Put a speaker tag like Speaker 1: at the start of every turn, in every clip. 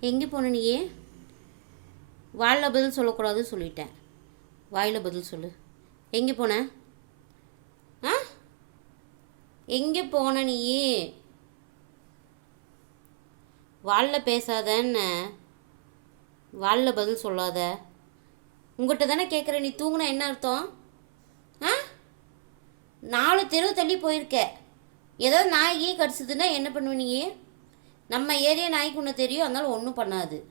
Speaker 1: எங்கே போன நீயே வாயில் பதில் சொல்லக்கூடாது சொல்லிட்டேன். வாயில் பதில் சொல்லு. எங்கே போன? ஆ? எங்கே போன நீ? வாலில் பேசாதன்னு. வாலில் பதில் சொல்லாத. உங்கள்கிட்ட தானே கேட்குற நீ தூங்கினா என்ன அர்த்தம்? ஆ? நாலு தெருவு தள்ளி போயிருக்க. ஏதாவது நாய் கடிச்சதுன்னா என்ன பண்ணுவ நீ? நம்ம ஏரியா நாய்க்கு ஒன்று தெரியும் அதனால ஒன்றும் பண்ணாது.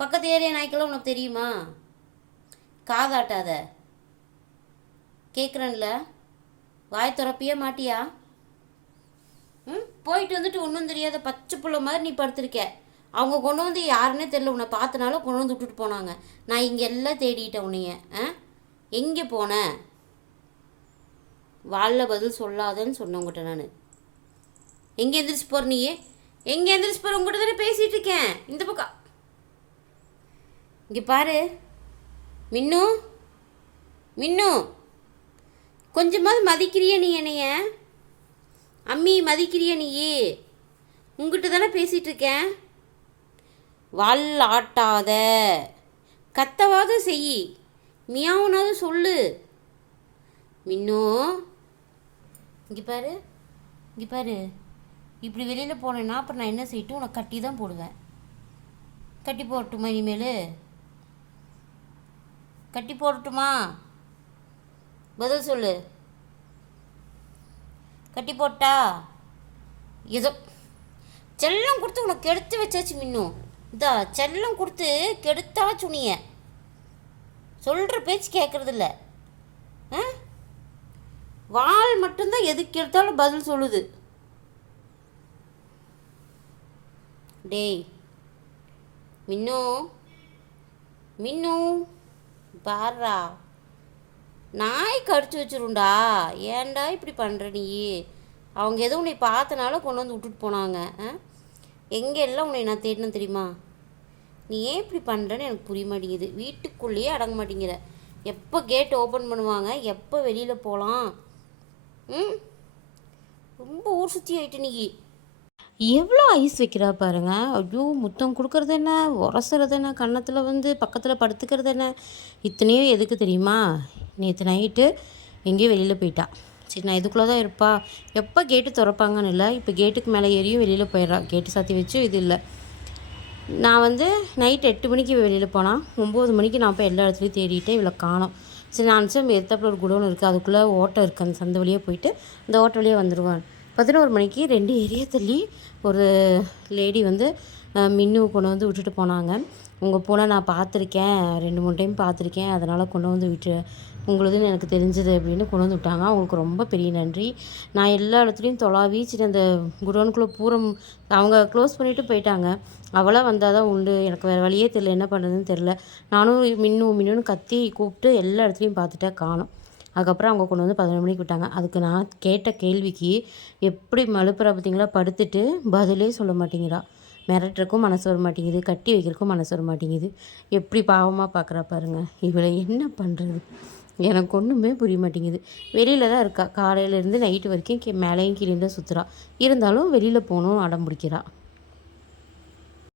Speaker 1: பக்கத்து ஏரியா நாய்க்கெல்லாம் உனக்கு தெரியுமா? காதாட்டாத. கேட்குறேன்ல வாய் திறப்பியே மாட்டியா? ம் போயிட்டு வந்துட்டு ஒன்றும் தெரியாத பச்சை புள்ள மாதிரி நீ படுத்திருக்க. அவங்க கொண்டு வந்து யாருன்னே தெரில உன்னை பார்த்தனால கொண்டு வந்து விட்டுட்டு போனாங்க. நான் இங்கே எல்லாம் தேடிட்டேன் உன்னைய ஆ? எங்கே போனேன் வாலில் பதில் சொல்லாதன்னு சொன்னேன் உங்கள்கிட்ட நான். எங்கே எந்திரிச்சு போகிற நீயே? எங்கே எந்திரிச்சு போகிற உங்கள்கிட்ட தானே பேசிகிட்டு இருக்கேன். இந்த பக்கம். இங்கே பாரு. மின்னு மின்னு கொஞ்சமாவது மதிக்கிறிய நீ என்னைய? அம்மி மதிக்கிறிய நீ உங்ககிட்ட தானே பேசிகிட்டு இருக்கேன். வல்லாட்டாத ஆட்டாத. கத்தவாவது செய். மியாவுனாவது சொல்லு. மின்னு இங்கே பாரு இங்கே பாரு. இப்படி வெளியில் போனேன்னா அப்புறம் நான் என்ன செய்யட்டும் உனக்கு கட்டி தான் போடுவேன். கட்டி போடட்டுமா இனிமேல்? கட்டி போடட்டுமா? பதில் சொல்லு. கட்டி போட்டா? ஏதோ. செல்லம் கொடுத்து உனக்கு கெடுத்து வச்சாச்சு மின்னும் இதா செல்லம் கொடுத்து கெடுத்தா சுனிய. சொல்கிற பேச்சு கேட்குறதில்ல ஆ? வால் மட்டும்தான் எதுக்கு எடுத்தாலும் பதில் சொல்லுது. டேய். மின்னு. மின்னு. பாரா நாய் கடிச்சு வச்சிருண்டா ஏன்டா இப்படி பண்ணுற நீ? அவங்க எதுவும் உன்னை பார்த்தனால கொண்டு வந்து விட்டுட்டு போனாங்க. ஆ? எங்கே எல்லாம் உன்னை நான் தேடினேன் தெரியுமா? நீ ஏன் இப்படி பண்ணுறேன்னு எனக்கு புரிய மாட்டேங்குது. வீட்டுக்குள்ளேயே அடங்க மாட்டேங்கிற. எப்போ கேட் ஓப்பன் பண்ணுவாங்க? எப்போ வெளியில் போகலாம் ம்? ரொம்ப ஊர் சுற்றி ஆயிட்டு நீ.
Speaker 2: எவ்வளோ ஐஸ் வைக்கிறா பாருங்க? ஐயோ முத்தம் கொடுக்கறது என்ன? உரசுறது என்ன? கன்னத்தில் வந்து பக்கத்தில் படுத்துக்கிறது என்ன? இத்தனையோ எதுக்கு தெரியுமா? நேற்று நைட்டு எங்கேயோ வெளியில் போயிட்டா. சரி நான் இதுக்குள்ளே தான் இருப்பா. எப்போ கேட்டு திறப்பாங்கன்னு இல்லை. இப்போ கேட்டுக்கு மேலே ஏறியும் வெளியில் போயிடுறா. கேட்டு சாத்தி வச்சு இது இல்லை. நான் வந்து நைட் எட்டு மணிக்கு வெளியில் போனால் ஒம்பது மணிக்கு நான் போய் எல்லா இடத்துலையும் தேடிட்டு இவ்வளோ காணோம். சரி நான் நினச்சேன் எத்தாப்பில் ஒரு குடோன் இருக்குது அதுக்குள்ளே ஓட்டை இருக்குது அந்த சந்தை வழியாக போயிட்டு அந்த ஓட்டை வழியாக வந்துடுவேன் பதினோரு மணிக்கு ரெண்டு ஏரியா தள்ளி ஒரு லேடி வந்து மின்னு கொண்டு வந்து விட்டுட்டு போனாங்க. உங்கள் பூனை நான் பார்த்துருக்கேன். ரெண்டு மூணு டைம் பார்த்துருக்கேன். அதனால் கொண்டு வந்து விட்டு உங்களுதுன்னு எனக்கு தெரிஞ்சது அப்படின்னு கொண்டு வந்து விட்டாங்க. அவங்களுக்கு ரொம்ப பெரிய நன்றி. நான் எல்லா இடத்துலையும் தொலாவி சரி அந்த குடோனுக்குள்ளே பூரம் அவங்க க்ளோஸ் பண்ணிவிட்டு போயிட்டாங்க. அவளாக வந்தால் தான் உண்டு. எனக்கு வேறு வழியே தெரில என்ன பண்ணுறதுன்னு தெரில நானும் மின்னு மின்னுன்னு கத்தி கூப்பிட்டு எல்லா இடத்துலையும் பார்த்துட்டா காணோம். அதுக்கப்புறம் அவங்க கொண்டு வந்து பதினொரு மணிக்கு விட்டாங்க. அதுக்கு நான் கேட்ட கேள்விக்கு எப்படி மழுப்புறா பார்த்தீங்களா படுத்துட்டு பதிலே சொல்ல மாட்டேங்கிறா. மிரட்டுறக்கும் மனசு வர மாட்டேங்குது கட்டி வைக்கிறக்கும் மனசு வர மாட்டேங்குது. எப்படி பாவமாக பார்க்குறா பாருங்க. இவளை என்ன பண்ணுறது எனக்கு ஒன்றுமே புரிய மாட்டேங்குது. வெளியில் தான் இருக்கா. காலையிலேருந்து நைட்டு வரைக்கும் கீ மேலேயும் கீழே தான் சுற்றுறா இருந்தாலும் வெளியில் போகணும் அடம் பிடிக்கிறா.